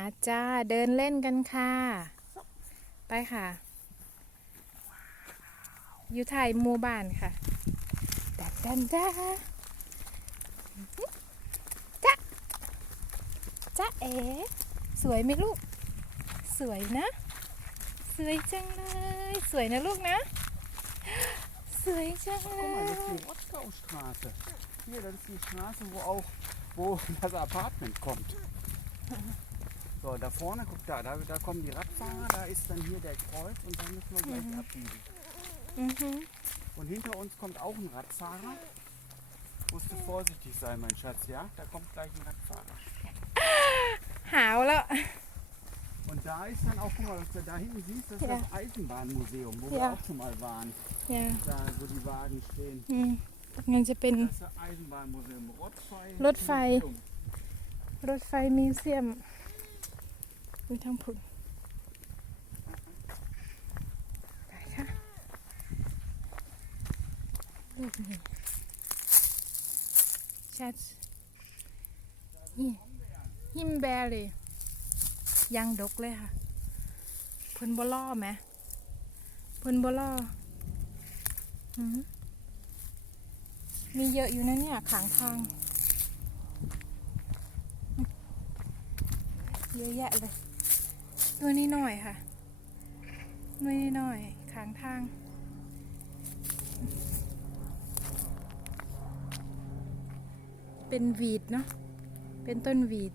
มาจ้าเดินเล่นกันค่ะ ไปค่ะ อยู่ไทยหมู่บ้านค่ะดันดันดาจ้าจ้าเอ๋สวยไหมลูก สวยนะ สวยจังเลย สวยนะลูกนะ สวยจังเลย Hier, das ist die Straße, wo auch wo das Apartment kommt. So, da vorne, guck da, da, da kommen die Radfahrer, da ist dann hier der Kreuz und dann müssen wir gleich abbiegen. อือหือ Und hinter uns kommt auch ein Radfahrer. Musst du vorsichtig sein, mein Schatz, ja? Da kommt gleich ein Radfahrer. หาวแล้ว Und da ist dann auch, guck mal, was du da hinten siehst, das ist Ja. das Eisenbahnmuseum, wo Ja. wir auch schon mal waren. อย่า Da, wo die Wagen stehen. อืมยังจะเป็น Das ist das Eisenbahnmuseum. Rottfei. Rottfei. Museum. รถไฟมิวเซียม มีทั้งผุนไปค่ะลูกนี่ชัดนี่หิมแบเลยยังดกเลยค่ะ เพิ่นบล่อไหมเพิ่นบล่อหืมมีเยอะอยู่นะเนี่ยขางทาง เยอะแยะเลย ตัวนี้หน่อยค่ะหน่วยหน่อยขางทางเป็นวีดเนาะ เป็นต้นวีด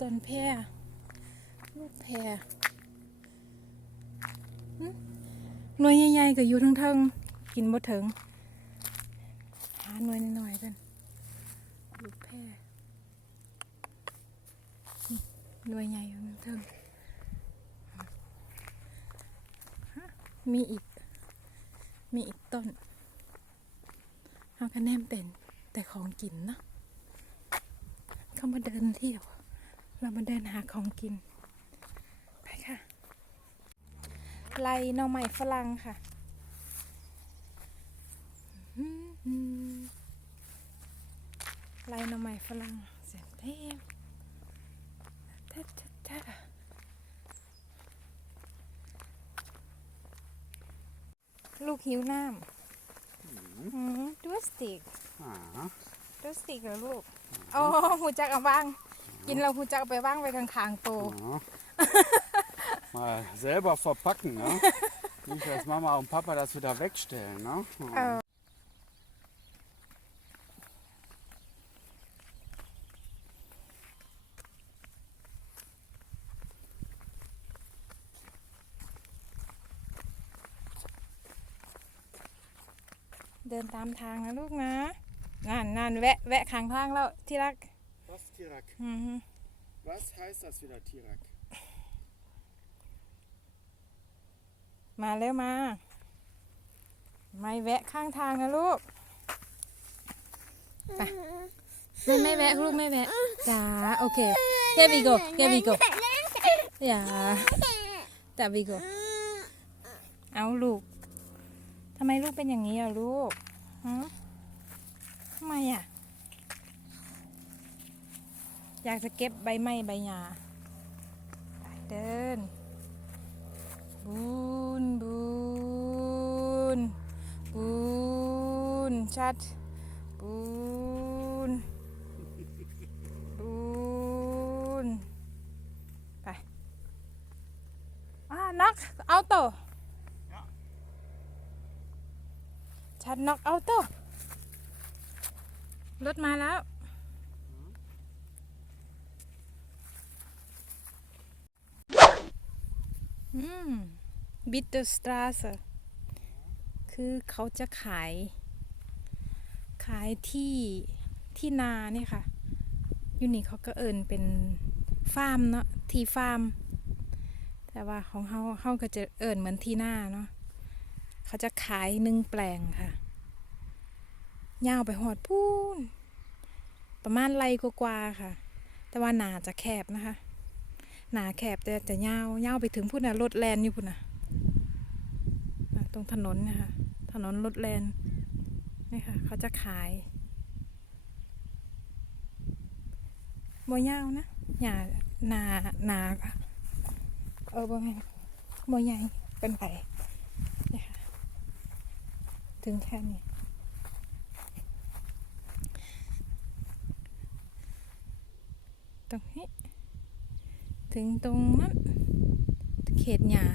ต้นแพรลูกแพรหน่วยใหญ่ๆก็อยู่ทั้งๆกินบ่ถึง หาหน่วยหน่อยกันลูกแพร หน่วยใหญ่อยู่นั่นเทิงมีอีก มีอีกต้นเอาคะแนนเป็นแต่ของกินเนาะเข้ามาเดินเที่ยว เรามาเดินหาของกิน ไปค่ะ ไล่หน่อไม้ฝรั่งค่ะอื้อหือไล่หน่อไม้ฝรั่งเสียงเทม ลูกหิวน้ำอืมดูสติก Ah. ดูสติกเหรอลูกอ๋อหูจักเอาว่าง กินเราหูจักเอาไปว่างไว้ข้างๆโต Ja. Mal selber verpacken, ne? Nicht, dass Mama und Papa das wieder wegstellen, ne? ดินตามทางนะลูกนะนั่นนั่นแวะแวะข้างทางแล้วที่รัก Was, Tirak? อือฮึ Was heißt das wieder, Tirak? มาเร็วมา ไม่แวะข้างทางนะลูกไปไม่ไม่แวะลูกไม่แวะจ้าโอเค here we go here we go อย่าแต่ we go เอาลูกทำไมลูกเป็นอย่างนี้อะลูก ฮะทำไมอะ อยากจะเก็บใบไม้ใบหญ้าเดิน บูนบูนบูนชัด บูนบูนไปอ่าน็อกเอาโต ชัดน็อกเอาโตรถมาแล้ว อืม บิตเตอร์สตราสคือเขาจะขาย ขายที่ที่นาเนี่ยค่ะ อยู่นี่เขาก็เอินเป็นฟาร์มเนาะ ที่ฟาร์ม แต่ว่าของเขาเขาก็จะเอินเหมือนที่นาเนาะ เขาจะขายหนึ่งแปลงค่ะ ยาวไปหอดพูนประมาณไรกว่าค่ะ แต่ว่าหนาจะแคบนะคะ หนาแคบแต่จะยาวยาวไปถึงพุ่นนะรถแลนอยู่พุ่นนะตรงถนนนะคะถนนรถแลนนี่ค่ะ เขาจะขายบ่ยาวนะหญ้าหนาหนาเออบ่แม่นบ่ใหญ่เป็นไปนี่ค่ะ ถึงแค่นี้ รงนี้ถึงตรงนั้นเขตหญ้า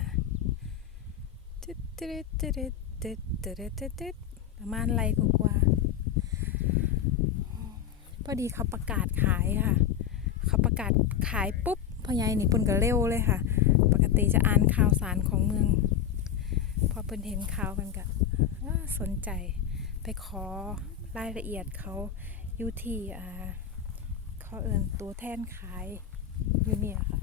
ตึ๊ดตึ๊ดตึ๊ดตึ๊ดตึ๊ดตึ๊ดตึ๊ดประมาณไรกว่าพอดีเขาประกาศขายค่ะ เขาประกาศขายปุ๊บพ่อใหญ่นี่เพิ่นก็เร็วเลยค่ะ ปกติจะอ่านข่าวสารของเมือง พอเพิ่นเห็นข่าวกันก็สนใจไปขอรายละเอียดเขาอยู่ที่อ่า เขาเอินตัวแทนขายอยู่เนี่ยค่ะ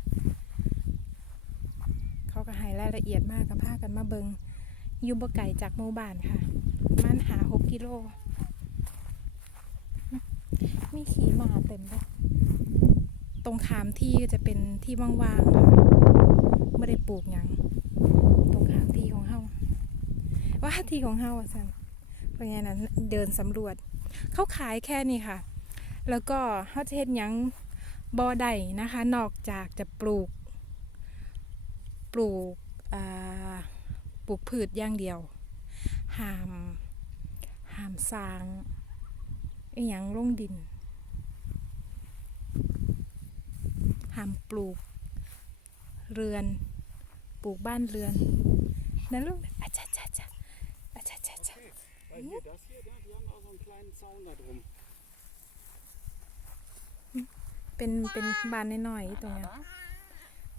เขาก็ให้รายละเอียดมากกับพากันมาเบิงอยู่บ่ไก่จากหมู่บ้านค่ะ มันหาหกกิโล มีขี่มาเต็มเลยตรงขามที่ก็จะเป็นที่ว่างๆค่ะไม่ได้ปลูกยัง ตรงขามที่ของเฮาว่าที่ของเฮาอะสันเพราะงั้นนั้นเดินสำรวจ เขาขายแค่นี้ค่ะ แล้วก็เฮาจะเฮ็ดหยังบ่อใดนะคะ นอกจากจะปลูก ปลูกปลูกพืชอย่างเดียวห้ามห้ามสร้างอหยังลงดินห้ามปลูกเรือน ปลูกบ้านเรือนนั่นลูกอาจารย์อาจารย์อาจารย์อาจารย์ เป็นเป็นบานน้อยๆตรงเนี้ย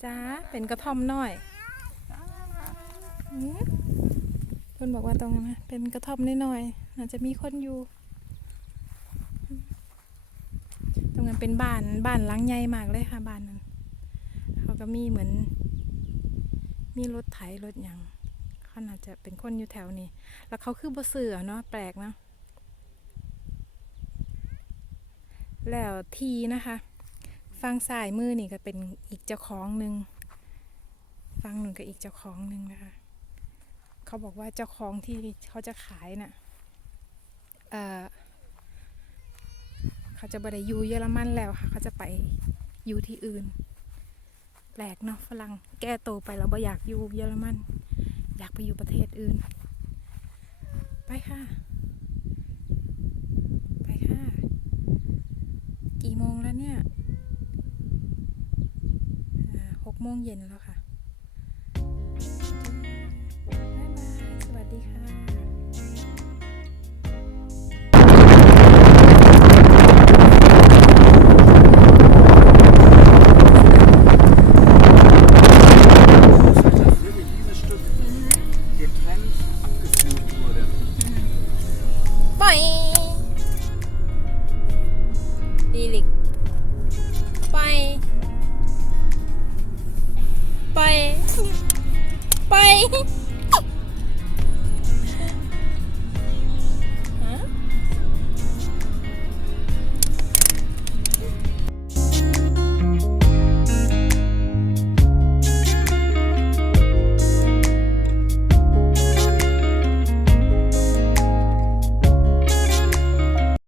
จ้าเป็นกระท่อมน้อยเพิ่นบอกว่าตรงนั้นนะเป็นกระท่อมน้อยๆอาจจะมีคนอยู่ ตรงนั้นเป็นบ้านบ้านหลังใหญ่มากเลยค่ะบ้านนั้นเขาก็มีเหมือน มีรถไถรถหยังเขาน่าจะเป็นคนอยู่แถวนี้ แล้วเขาคือบ่เสือเนาะแปลกเนาะแล้วทีนะคะ ฟังสายมือนี่ก็เป็นอีกเจ้าของหนึ่งฟังหนึ่งก็อีกเจ้าของหนึ่งนะคะเขาบอกว่าเจ้าของที่เขาจะขายน่ะเอ่อเขาจะบไดอยู่เยอรมันแล้วค่ะ เขาจะไปอยู่ที่อื่น แปลกเนาะฝรั่งแก้โตไปแล้วบ่อยากอยู่เยอรมัน อยากไปอยู่ประเทศอื่น ไปค่ะ ไปค่ะ กี่โมงแล้วเนี่ยอ่าหก โมงเย็นแล้วค่ะ บ๊ายบาย สวัสดีค่ะ Das